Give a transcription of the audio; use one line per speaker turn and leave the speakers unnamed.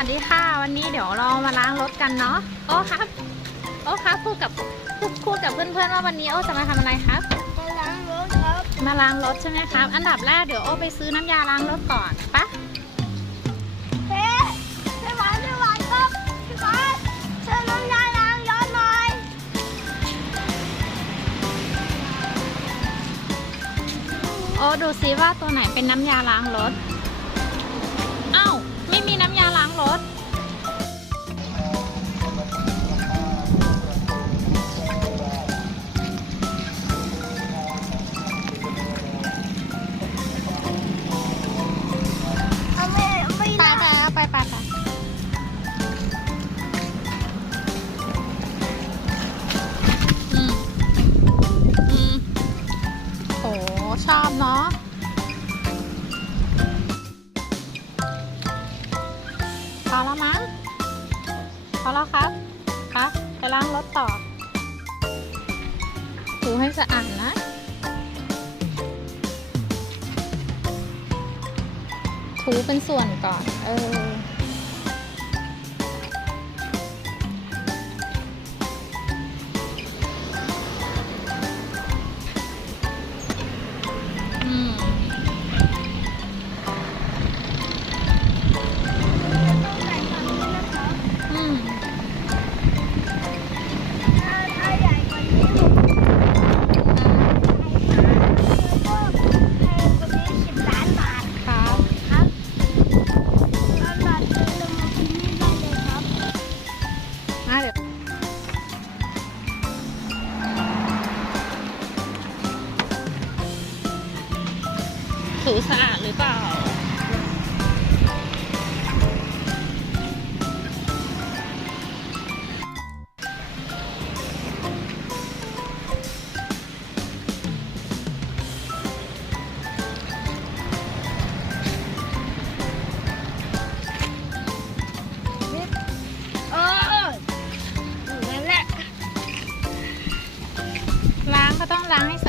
วัสดีค่ะ วันนี้เดี๋ยวเรามาล้างรถกันเนาะโอ้ครับโอ้ครับพูดกับพูดพูดกับเพื่อนๆว่าวันนี้โอ้จะมาทำอะไรครับ
จะล้างรถครับ
มาล้างรถใช่ไหมครับ อันดับแรกเดี๋ยวโอ้ไปซื้อน้ำยาล้างรถก่อนปะ
เฮ้พี่หวานพี่หวานครับพี่หวานช่วยน้ำยาล้างรถหน่อย
โอ้ดูซิว่าตัวไหนเป็นน้ำยาล้างรถ ชอบเนาะพอแล้วมั้งพอแล้วครับครับไปล้างรถต่อถูให้สะอาดนะถูเป็นส่วนก่อน เออ
ถูสะ
อาดหรือเปล่า
เออนั่แหละ
ล้างก็ต้องล้างให้ส